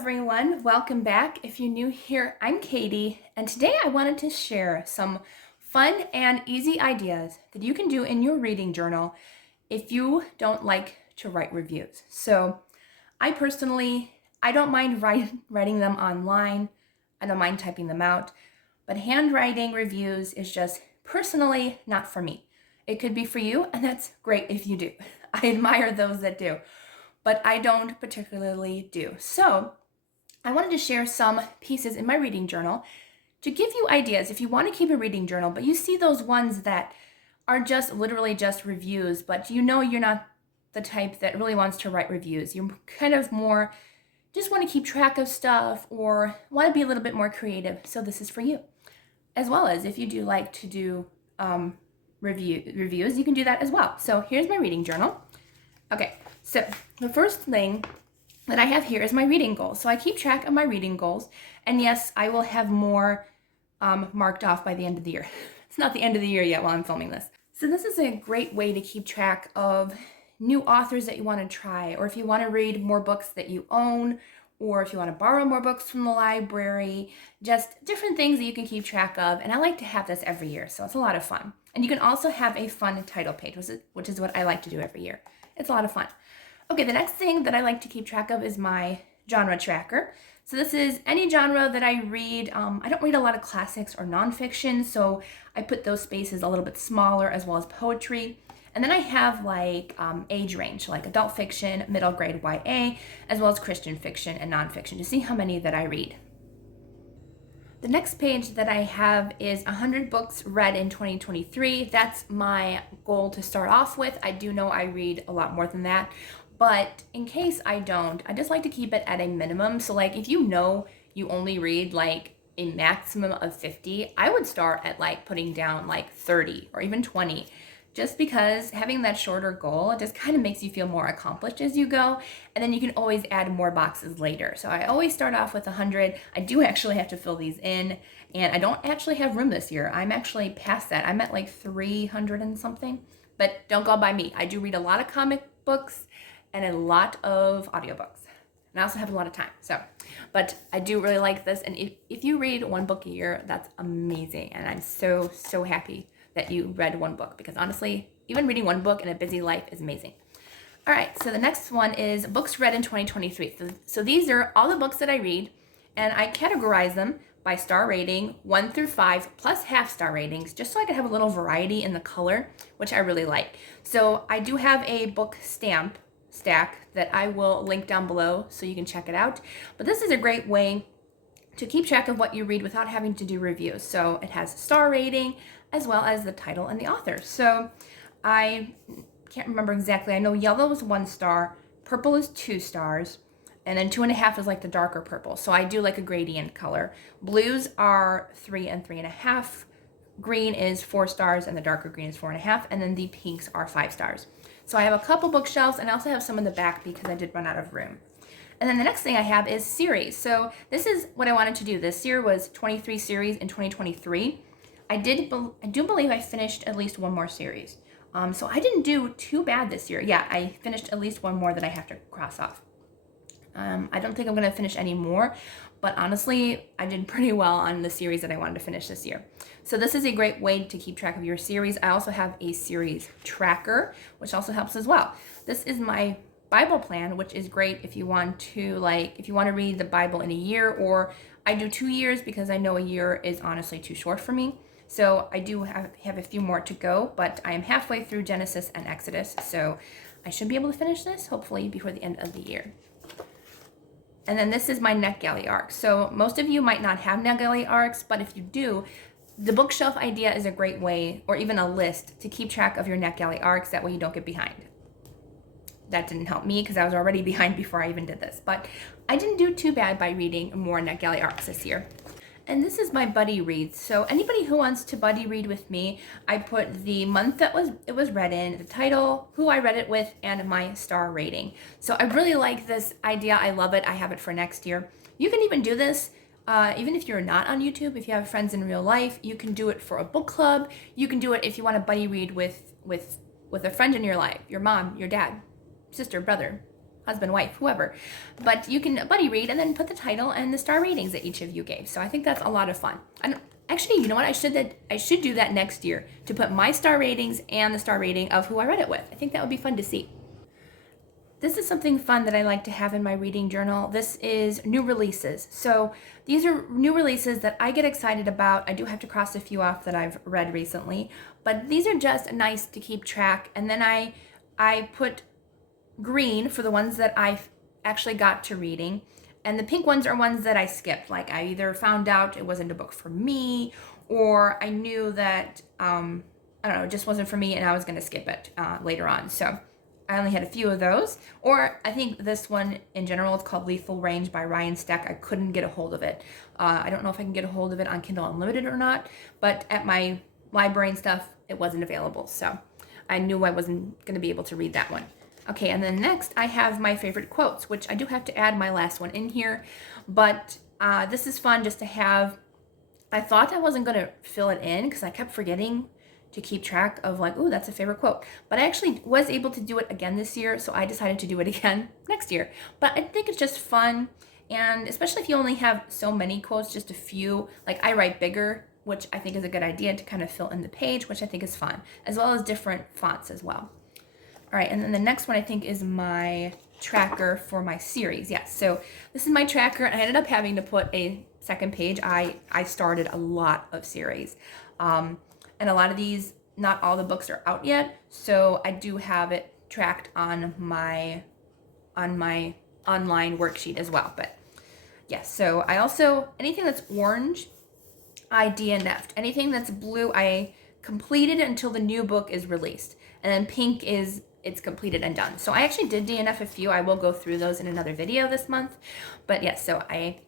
everyone, welcome back. If you're new here, I'm Katie, and today I wanted to share some fun and easy ideas that you can do in your reading journal if you don't like to write reviews. So I personally, I don't mind writing them online. I don't mind typing them out, but handwriting reviews is just personally not for me. It could be for you, and that's great if you do. I admire those that do, but I don't particularly do. So I wanted to share some pieces in my reading journal to give you ideas if you want to keep a reading journal, but you see those ones that are just literally just reviews, but you know you're not the type that really wants to write reviews. You're kind of more just want to keep track of stuff or want to be a little bit more creative. So this is for you. As well as if you do like to do reviews, you can do that as well. So here's my reading journal. Okay, so the first thing that I have here is my reading goals. So I keep track of my reading goals, and yes, I will have more marked off by the end of the year. It's not the end of the year yet while I'm filming this. So this is a great way to keep track of new authors that you want to try, or if you want to read more books that you own, or if you want to borrow more books from the library, just different things that you can keep track of. And I like to have this every year, so it's a lot of fun. And you can also have a fun title page, which is what I like to do every year. It's a lot of fun. Okay, the next thing that I like to keep track of is my genre tracker. So this is any genre that I read. I don't read a lot of classics or nonfiction, so I put those spaces a little bit smaller, as well as poetry. And then I have like age range, like adult fiction, middle grade YA, as well as Christian fiction and nonfiction, to see how many that I read. The next page that I have is 100 books read in 2023. That's my goal to start off with. I do know I read a lot more than that, but in case I don't, I just like to keep it at a minimum. So like if you know you only read like a maximum of 50, I would start at like putting down like 30 or even 20. Just because having that shorter goal, it just kind of makes you feel more accomplished as you go. And then you can always add more boxes later. So I always start off with 100. I do actually have to fill these in. And I don't actually have room this year. I'm actually past that. I'm at like 300 and something. But don't go by me. I do read a lot of comic books and a lot of audiobooks. And I also have a lot of time. But I do really like this. And if you read one book a year, that's amazing. And I'm so happy that you read one book, because honestly, even reading one book in a busy life is amazing. All right, so the next one is books read in 2023. So these are all the books that I read, and I categorize them by star rating, 1 through 5, plus half-star ratings, just so I can have a little variety in the color, which I really like. So I do have a book stamp stack that I will link down below so you can check it out. But this is a great way to keep track of what you read without having to do reviews. So it has star rating as well as the title and the author. So I can't remember exactly. I know yellow is 1 star, purple is 2 stars, and then 2.5 is like the darker purple. So I do like a gradient color. Blues are 3 and 3.5. Green is 4 stars, and the darker green is 4.5. And then the pinks are 5 stars. So I have a couple bookshelves, and I also have some in the back because I did run out of room. And then the next thing I have is series. So this is what I wanted to do. This year was 23 series in 2023. I do believe I finished at least one more series. So I didn't do too bad this year. Yeah, I finished at least one more that I have to cross off. I don't think I'm going to finish any more, but honestly, I did pretty well on the series that I wanted to finish this year. So this is a great way to keep track of your series. I also have a series tracker, which also helps as well. This is my Bible plan, which is great if you want to read the Bible in a year, or I do 2 years because I know a year is honestly too short for me. So I do have a few more to go, but I am halfway through Genesis and Exodus, so I should be able to finish this hopefully before the end of the year. And then this is my NetGalley arc. So most of you might not have NetGalley arcs, but if you do, the bookshelf idea is a great way, or even a list, to keep track of your NetGalley arcs. That way you don't get behind. That didn't help me because I was already behind before I even did this, but I didn't do too bad by reading more NetGalley arcs this year. And this is my buddy reads. So anybody who wants to buddy read with me, I put the month that it was read in, the title, who I read it with, and my star rating. So I really like this idea. I love it. I have it for next year. You can even do this even if you're not on YouTube. If you have friends in real life, you can do it for a book club. You can do it if you want to buddy read with a friend in your life, your mom, your dad, sister, brother, husband, wife, whoever. But you can buddy read and then put the title and the star ratings that each of you gave. So I think that's a lot of fun. And actually, you know what? I should do that next year, to put my star ratings and the star rating of who I read it with. I think that would be fun to see. This is something fun that I like to have in my reading journal. This is new releases. So these are new releases that I get excited about. I do have to cross a few off that I've read recently, but these are just nice to keep track. And then I put green for the ones that I actually got to reading, and the pink ones are ones that I skipped. Like I either found out it wasn't a book for me, or I knew that I don't know, it just wasn't for me and I was going to skip it later on. So I only had a few of those. Or I think this one in general, it's called Lethal Range by Ryan Steck. I couldn't get a hold of it. I don't know if I can get a hold of it on Kindle Unlimited or not, but at my library and stuff, it wasn't available. So I knew I wasn't going to be able to read that one. Okay, and then next I have my favorite quotes, which I do have to add my last one in here, but this is fun just to have. I thought I wasn't going to fill it in because I kept forgetting to keep track of like, ooh, that's a favorite quote. But I actually was able to do it again this year, so I decided to do it again next year. But I think it's just fun, and especially if you only have so many quotes, just a few. Like I write bigger, which I think is a good idea to kind of fill in the page, which I think is fun, as well as different fonts as well. All right, and then the next one I think is my tracker for my series. Yes, so this is my tracker, and I ended up having to put a second page. I started a lot of series. And a lot of these, not all the books are out yet, so I do have it tracked on my online worksheet as well. But yes, so I also, anything that's orange, I DNF'd. Anything that's blue, I completed until the new book is released. And then pink is, it's completed and done. So I actually did DNF a few. I will go through those in another video this month. But yes, so I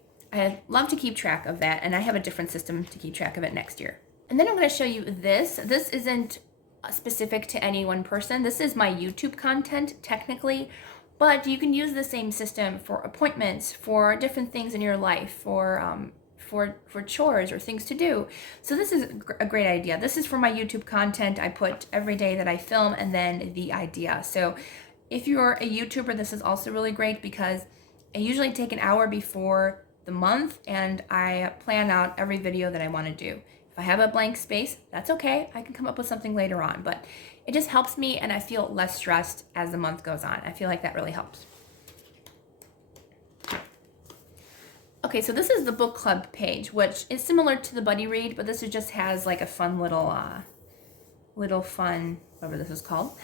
love to keep track of that, and I have a different system to keep track of it next year. And then I'm going to show you this. This isn't specific to any one person. This is my YouTube content, technically, but you can use the same system for appointments, for different things in your life, for chores or things to do. So this is a great idea. This is for my YouTube content. I put every day that I film and then the idea. So if you're a YouTuber, this is also really great because I usually take an hour before the month and I plan out every video that I want to do. If I have a blank space, that's okay. I can come up with something later on, but it just helps me and I feel less stressed as the month goes on. I feel like that really helps. Okay, so this is the book club page, which is similar to the buddy read, but this just has like a fun little fun, whatever this is called,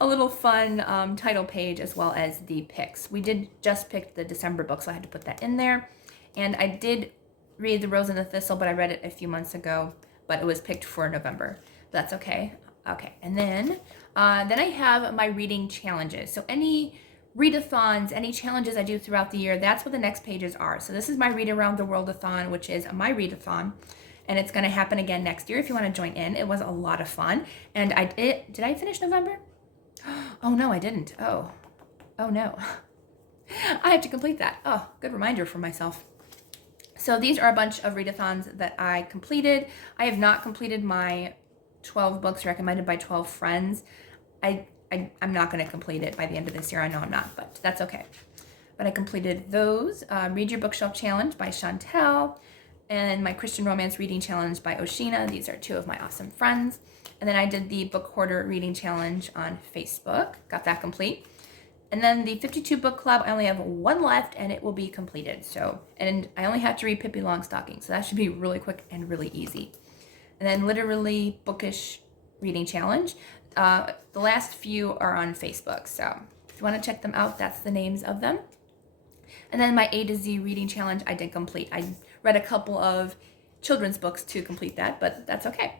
a little fun title page as well as the picks. We did just pick the December book, so I had to put that in there. And I did read The Rose and the Thistle, but I read it a few months ago, but it was picked for November. That's okay. Okay, and then I have my reading challenges. So any readathons, any challenges I do throughout the year, that's what the next pages are. So this is my Read Around the World-a-thon, which is my readathon, and it's going to happen again next year if you want to join in. It was a lot of fun, and did I finish November? Oh no, I didn't. Oh no. I have to complete that. Oh, good reminder for myself. So these are a bunch of readathons that I completed. I have not completed my 12 books recommended by 12 friends. I'm not going to complete it by the end of this year. I know I'm not, but that's okay. But I completed those. Read Your Bookshelf Challenge by Chantel and my Christian Romance Reading Challenge by Oshina. These are two of my awesome friends. And then I did the Book Hoarder Reading Challenge on Facebook. Got that complete. And then the 52 book club, I only have one left and it will be completed. So, and I only have to read Pippi Longstocking. So that should be really quick and really easy. And then Literally Bookish Reading Challenge. The last few are on Facebook. So if you want to check them out, that's the names of them. And then my A to Z Reading Challenge, I did complete. I read a couple of children's books to complete that, but that's okay.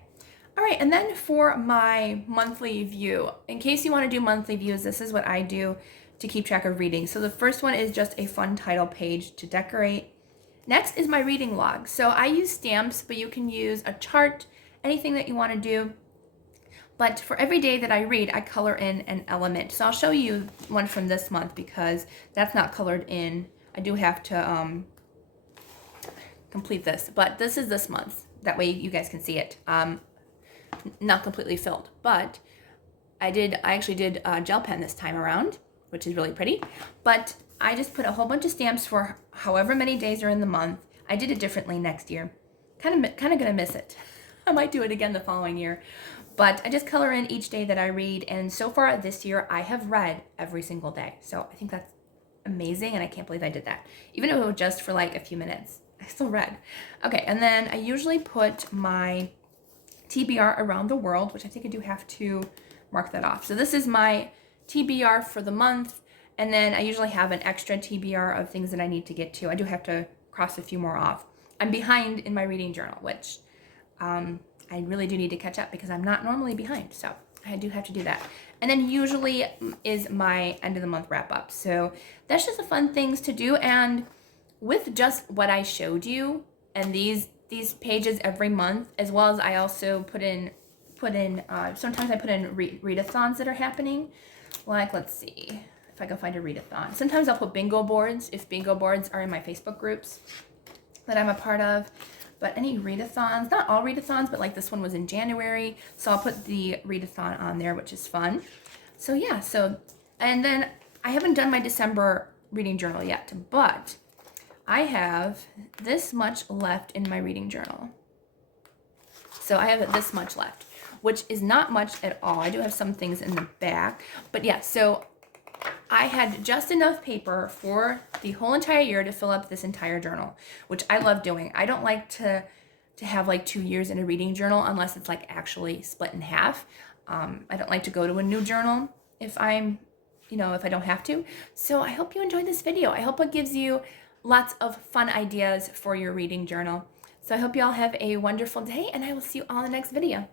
All right, and then for my monthly view, in case you want to do monthly views, this is what I do to keep track of reading. So the first one is just a fun title page to decorate. Next is my reading log. So I use stamps, but you can use a chart, anything that you want to do. But for every day that I read, I color in an element. So I'll show you one from this month because that's not colored in. I do have to complete this, but this is this month. That way you guys can see it. Not completely filled, but I actually did gel pen this time around, which is really pretty. But I just put a whole bunch of stamps for however many days are in the month. I did it differently next year. Kind of gonna miss it. I might do it again the following year. But I just color in each day that I read, and so far this year I have read every single day. So I think that's amazing, and I can't believe I did that. Even if it was just for like a few minutes, I still read. Okay, and then I usually put my TBR around the world, which I think I do have to mark that off. So this is my TBR for the month, and then I usually have an extra TBR of things that I need to get to. I do have to cross a few more off. I'm behind in my reading journal, which I really do need to catch up because I'm not normally behind. So I do have to do that. And then usually is my end of the month wrap up. So that's just the fun things to do. And with just what I showed you and these pages every month, as well as I also put in sometimes I put in readathons that are happening. Like, let's see if I can find a readathon. Sometimes I'll put bingo boards if bingo boards are in my Facebook groups that I'm a part of. But any readathons, not all readathons, but like this one was in January. So I'll put the readathon on there, which is fun. So yeah, and then I haven't done my December reading journal yet, but I have this much left in my reading journal. So I have this much left, which is not much at all. I do have some things in the back, but yeah, so I had just enough paper for the whole entire year to fill up this entire journal, which I love doing. I don't like to have like 2 years in a reading journal unless it's like actually split in half. I don't like to go to a new journal if I don't have to. So I hope you enjoyed this video. I hope it gives you lots of fun ideas for your reading journal. So I hope you all have a wonderful day, and I will see you all in the next video.